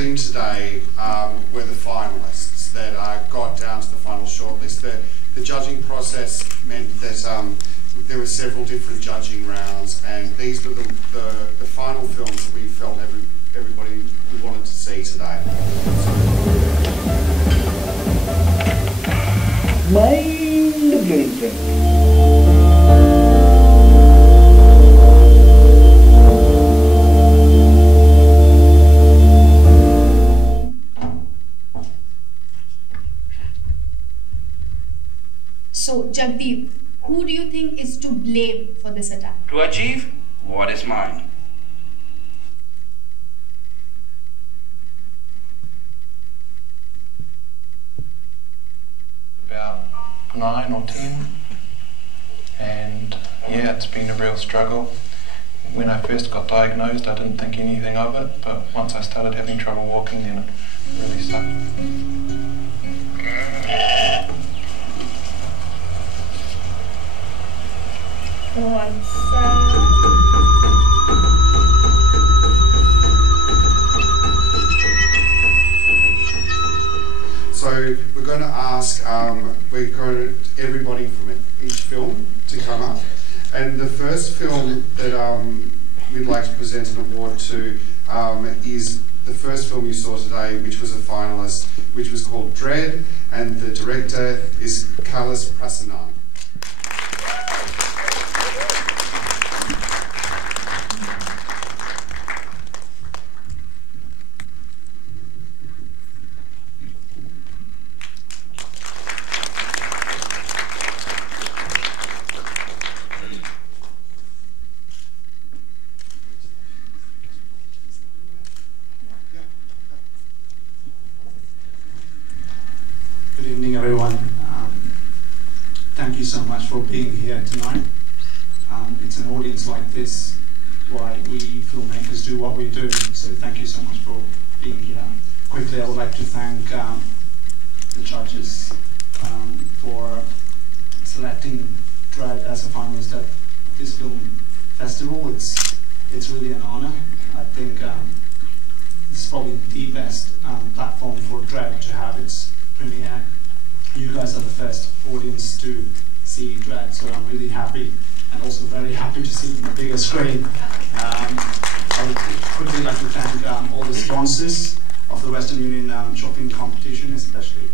seen today were the finalists that got down to the final shortlist. The judging process meant that there were several different judging rounds, and these were the final films that we felt everybody wanted to see today. So, Jagdeep, who do you think is to blame for this attack? To achieve what is mine. About 9 or 10, and yeah, it's been a real struggle. When I first got diagnosed, I didn't think anything of it, but once I started having trouble walking, then it really sucked. So we're going to ask everybody from each film to come up, and the first film that we'd like to present an award to is the first film you saw today, which was a finalist, which was called Dread, and the director is Kailas Prasannan. Good evening, everyone. Thank you so much for being here tonight. It's an audience like this why we filmmakers do what we do, so thank you so much for being here. Quickly, I would like to thank the judges for selecting Dread as a finalist at this film festival. It's really an honor. I think this is probably the best platform for Dread to have its premiere. You guys are the first audience to see Dread, so I'm really happy, and also very happy to see it on the bigger screen. I would quickly like to thank all the sponsors of the Western Union shopping competition, especially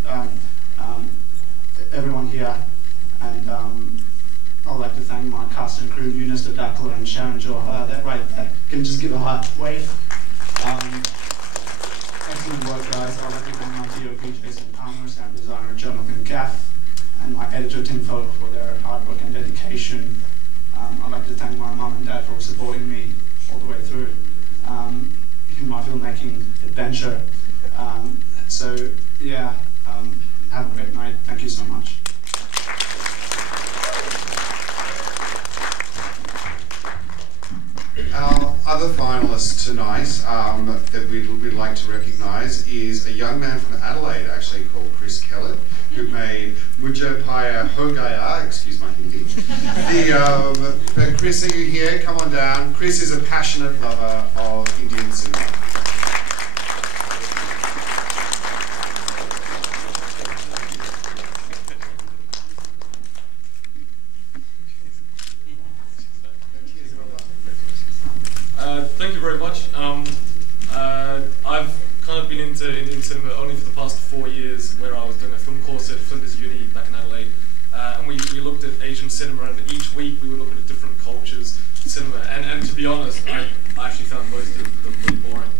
everyone here, and I'd like to thank my cast and crew, Eunice Dadakla and Sharon Johar. Can you just give a hard wave? Excellent work, guys. I'd like to thank my DOP, Jason Palmer, and designer Jonathan Gaff, and my editor Tim Folk for their hard work and dedication. I'd like to thank my mum and dad for supporting me all the way through in my filmmaking adventure. So yeah, have a great night. Thank you so much. Our other finalist tonight that we'd like to recognise is a young man from Adelaide, actually, called Chris Kellett, who made Mujhe Paya Ho Gaya, excuse my Hindi. But Chris, are you here? Come on down. Chris is a passionate lover of Indian cinema. Thank you very much. I've kind of been into Indian cinema only for the past 4 years, where I was doing a film course at Flinders Uni back in Adelaide, and we looked at Asian cinema, and each week we would look at different cultures' cinema, and to be honest, I actually found most of them really boring,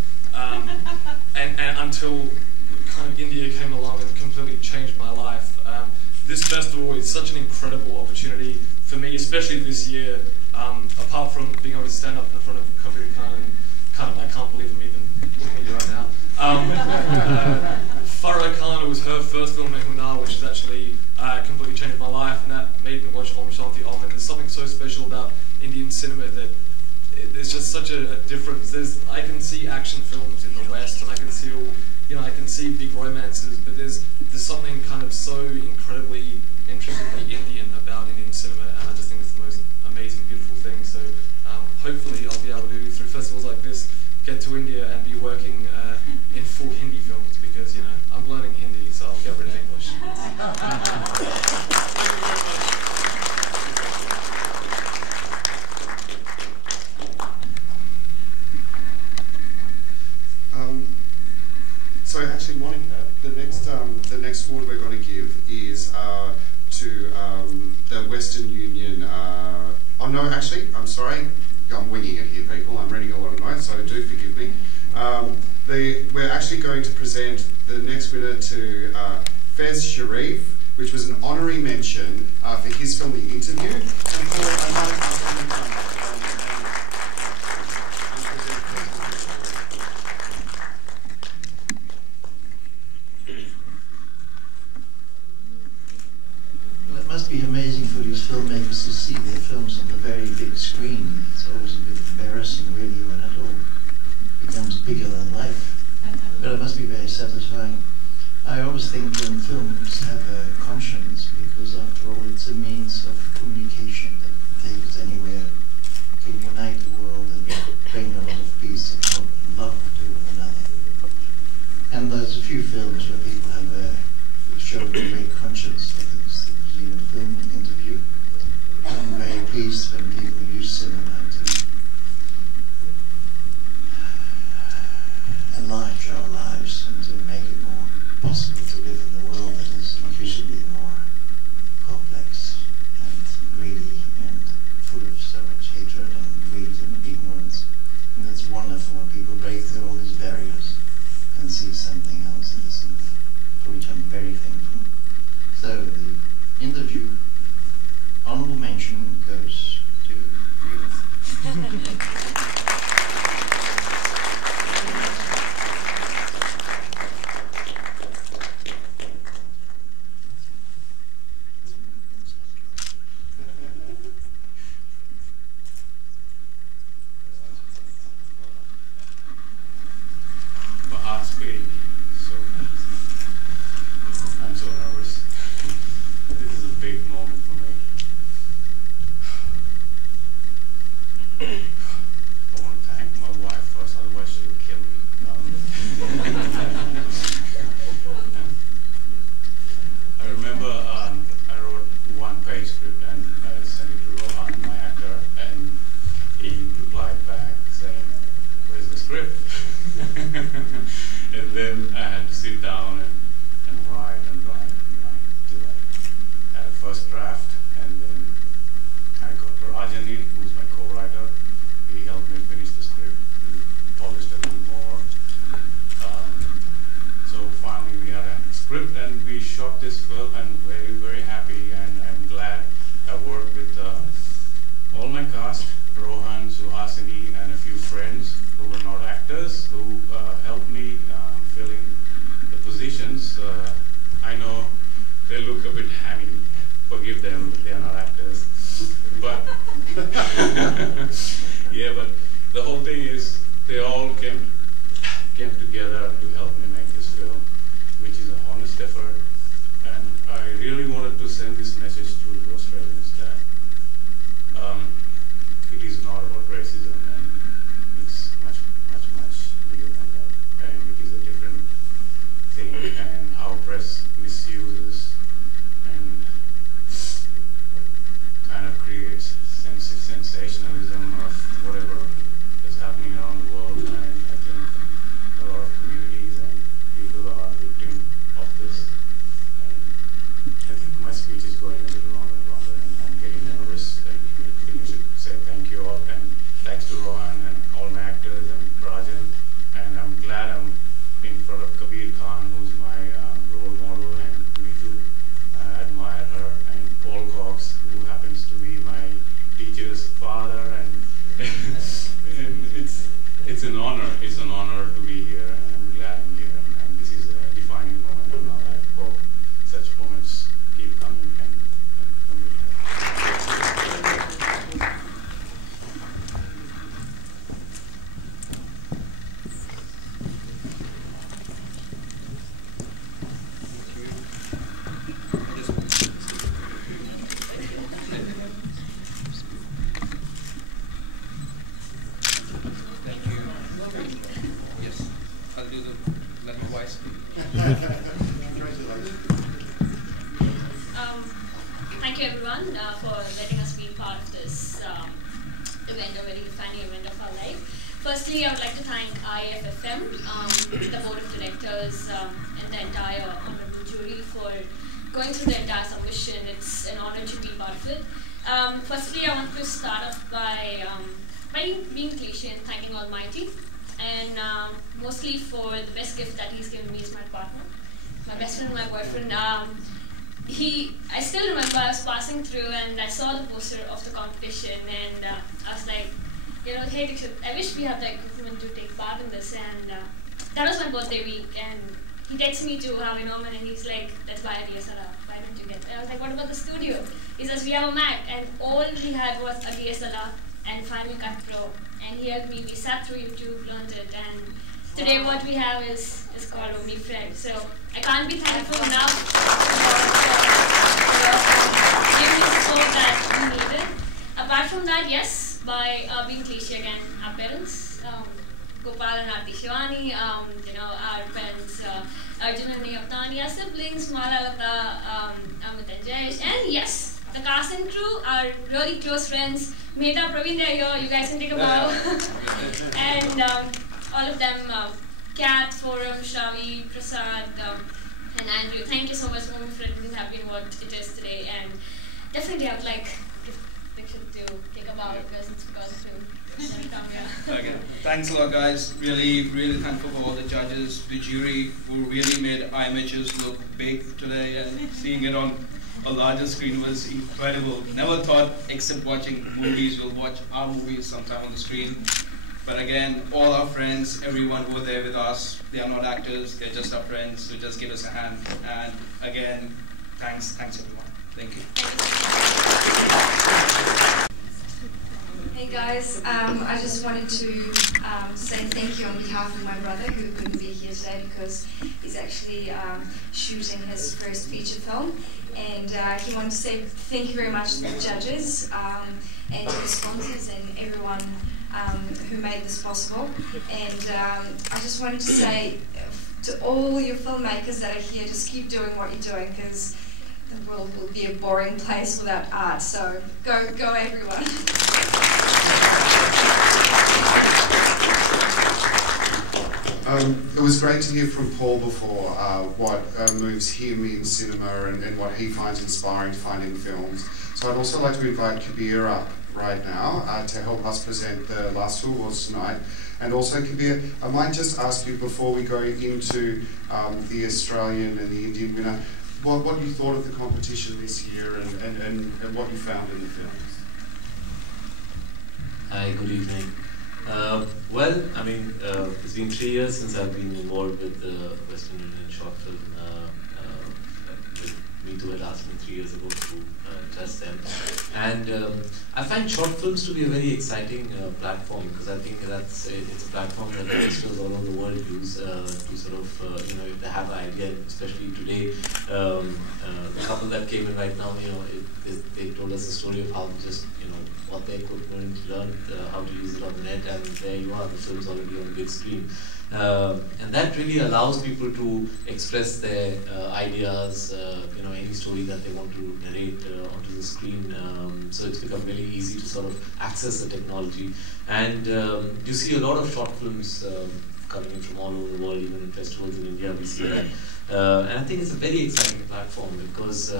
and until kind of India came along and completely changed my life. This festival is such an incredible opportunity for me, especially this year. Apart from being able to stand up in front of Kabir Khan and I can't believe I'm even looking at you right now. Farah Khan, it was her first film, Mehuna, which has actually completely changed my life, and that made me watch Om Shanti Om. And there's something so special about Indian cinema that there's just such a difference. I can see action films in the West, and I can see I can see big romances, but there's something kind of so incredibly intrinsically Indian about Indian cinema, and I just think it's the most amazing, beautiful thing. So hopefully I'll be able to, through festivals like this, get to India and be working in full Western Union. Oh no, actually, I'm sorry. I'm winging it here, people. I'm reading a lot of notes, so do forgive me. We're actually going to present the next winner to Fez Sharif, which was an honorary mention for his film The Interview. And well, it must be amazing for these filmmakers to see their films on the very big screen. It's always a bit embarrassing, really, when it all becomes bigger than life. But it must be very satisfying. I always think when films have a conscience, because after all it's a means of communication that takes us anywhere, to unite the world and bring a lot of peace and hope and love to one another. And there's a few films where people have shown a great conscience, like this New Zealand film Interview. I'm very pleased when people use cinema to enlarge our lives and to make it more possible to live in a world that is increasingly more complex and greedy and full of so much hatred and greed and ignorance. And it's wonderful when people break through all these barriers and see something else in the cinema, for which I'm very thankful. So the Interview honorable mention goes to Edith. My heart's beating, so I'm so nervous. This is a big moment for me. I want to thank my wife first, otherwise she would kill me. I remember I wrote one-page script and I sent it to Rohan, my actor, and he replied back saying, "Where's the script?" And then I had to sit down and write till I had a first draft, and then I got Rajan in, who's my co-writer. He helped me finish the script, he polished a little more. So finally we had a script and we shot this film, and very, very happy, and I'm glad I worked with all my cast, Rohan, Suhasini, and a few friends who were not actors, who helped me fill in the positions. I know they look a bit hammy, forgive them, they are not actors. But yeah, but the whole thing is they all came together to help me make this film, which is an honest effort. And I really wanted to send this message to Australians that it is not about racism, and it's much bigger than that. And it is a different thing, and how press misuses and kind of creates sensationalism of whatever is happening around the world. And I think a lot of communities and people are victim of this. And I think my speech is going a little longer and longer, and I'm getting nervous. I should say thank you all, and thanks to Rohan and all my actors and Rajan. And I'm glad I'm in front of Kabir Khan, who's my role model, and me too. I admire her, and Paul Cox, who happens to be my teacher's father, and and it's an honor. It's an honor to be here, and I'm glad I'm here. And this is a defining moment in my life. Hope such moments keep coming. And Thank you everyone for letting us be part of this event, a very defining event of our life. Firstly, I would like to thank IFFM, the board of directors, and the entire honorable jury for going through the entire submission. It's an honor to be part of it. Firstly, I want to start off by being cliche and thanking Almighty, and mostly for the best gift that He's given me is my partner, my best friend, my boyfriend. I still remember I was passing through and I saw the poster of the competition, and I was like, hey Dixit, I wish we had the equipment to take part in this. And that was my birthday week, and he texts me to Harvey Norman and he's like, let's buy a DSLR. Why don't you get it? I was like, what about the studio? He says, we have a Mac, and all we had was a DSLR and Final Cut Pro. And he helped me, we sat through YouTube, learned it, and today what we have is called OmniFred. So I can't be thankful enough for giving me the support that we needed. Apart from that, yes, by being cliche again, our parents, Gopal and Aarti Shivani, our parents, Arjun and Niyaptani, our siblings, Malalata, Amit and Jayesh, and yes, the cast and crew, our really close friends, Meta, Praveen, they're here, you guys can take a bow. And all of them, Kat, Forum, Shravi, Prasad, and Andrew, thank you so much for having what it is today. And definitely I would like Dixit to take a bow because it's because of him. Okay. Thanks a lot, guys. Really, really thankful for all the judges, the jury, who really made iMatches look big today, and seeing it on a larger screen was incredible. Never thought, except watching movies, we'll watch our movies sometime on the screen. But again, all our friends, everyone who were there with us, they are not actors, they're just our friends, so just give us a hand. And again, thanks everyone. Thank you. Hey guys, I just wanted to say thank you on behalf of my brother who couldn't be here today because he's actually shooting his first feature film, and he wanted to say thank you very much to the judges and to the sponsors and everyone who made this possible. And I just wanted to say to all your filmmakers that are here, just keep doing what you're doing because the world will be a boring place without art. So go everyone. It was great to hear from Paul before what moves him in cinema and what he finds inspiring to find in films. So I'd also like to invite Kabir up right now to help us present the last two awards tonight. And also, Kabir, I might just ask you before we go into the Australian and the Indian winner, what you thought of the competition this year and what you found in the films. Hi, good evening. Well, I mean, it's been 3 years since I've been involved with the Western Indian short film. Me Too had asked me 3 years ago to test them. And I find short films to be a very exciting platform because I think it's a platform that the listeners all over the world use to sort of, if they have an idea, especially today, the couple that came in right now, they told us a story of how to just, what their equipment, learned how to use it on the net, and there you are, the film's already on the big screen. And that really allows people to express their ideas, any story that they want to narrate onto the screen. So it's become really easy to sort of access the technology. And you see a lot of short films coming in from all over the world, even in festivals in India, we see that. And I think it's a very exciting platform because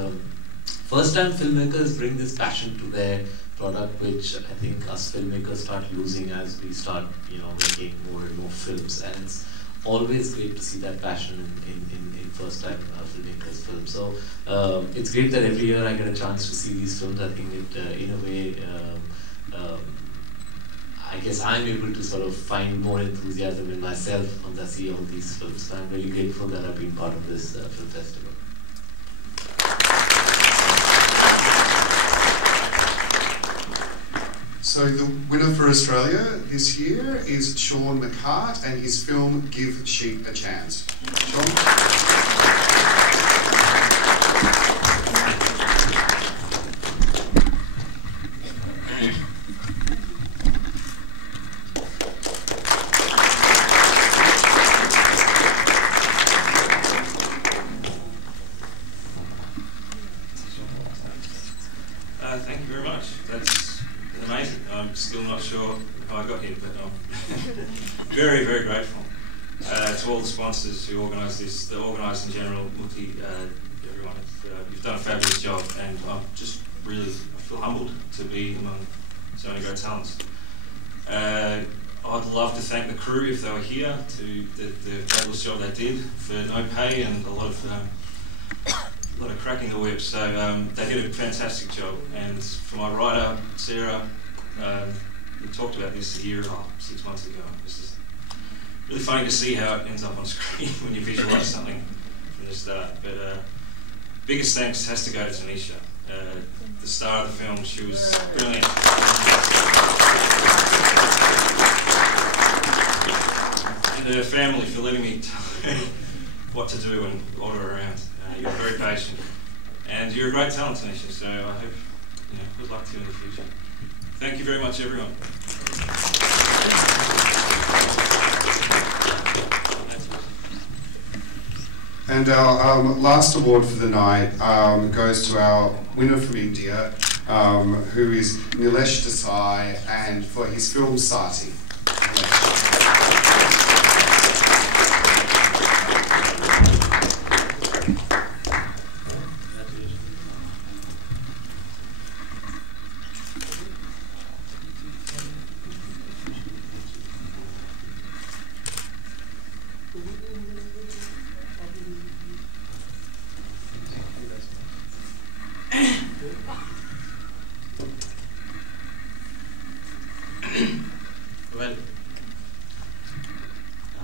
first-time filmmakers bring this passion to their product, which I think us filmmakers start losing as we start, making more and more films. And it's always great to see that passion in first-time filmmakers' films. So it's great that every year I get a chance to see these films. I think it, in a way, I guess I'm able to sort of find more enthusiasm in myself when I see all these films. So I'm really grateful that I've been part of this film festival. So the winner for Australia this year is Sean McCart and his film Give Sheep a Chance. Sean? Thank you very much. That's amazing. I'm still not sure how I got here, but I'm very, very grateful to all the sponsors who organised this, the organisers in general, Muti, everyone everyone. You've done a fabulous job, and I'm just really, I feel humbled to be among so many great talents. I'd love to thank the crew if they were here, to the fabulous job they did for no pay and a lot of cracking the whip. So they did a fantastic job. And for my writer, Sarah, we talked about this 6 months ago. It's just really funny to see how it ends up on screen when you visualise something from the start. But biggest thanks has to go to Tanisha, the star of the film. She was brilliant. And her family for letting me tell her what to do and order around. You're very patient. And you're a great talent, Tanisha, so I hope, good luck to you in the future. Thank you very much, everyone. And our last award for the night goes to our winner from India, who is Nilesh Desai, and for his film Sati. Well,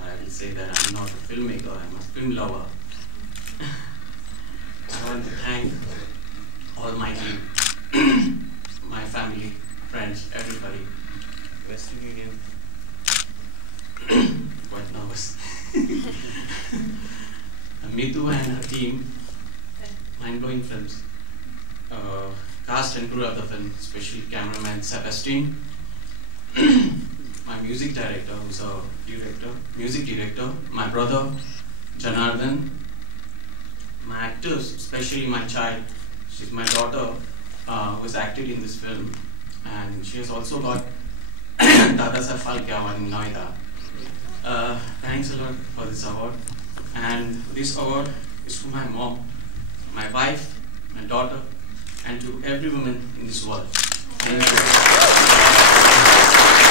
I will say that I'm not a filmmaker, I'm a film lover. I want to thank Almighty, my family, friends, everybody, Western Union. Quite nervous. Mitu and her team, Mind-Blowing Films. Cast and crew of the film, especially cameraman Sebastian. My music director, who's a music director, my brother, Janardhan, my actors, especially my child, she's my daughter, who's acted in this film, and she has also got Dada Safal Kyawan in Noida. Thanks a lot for this award, and this award is to my mom, my wife, my daughter, and to every woman in this world. Thank you.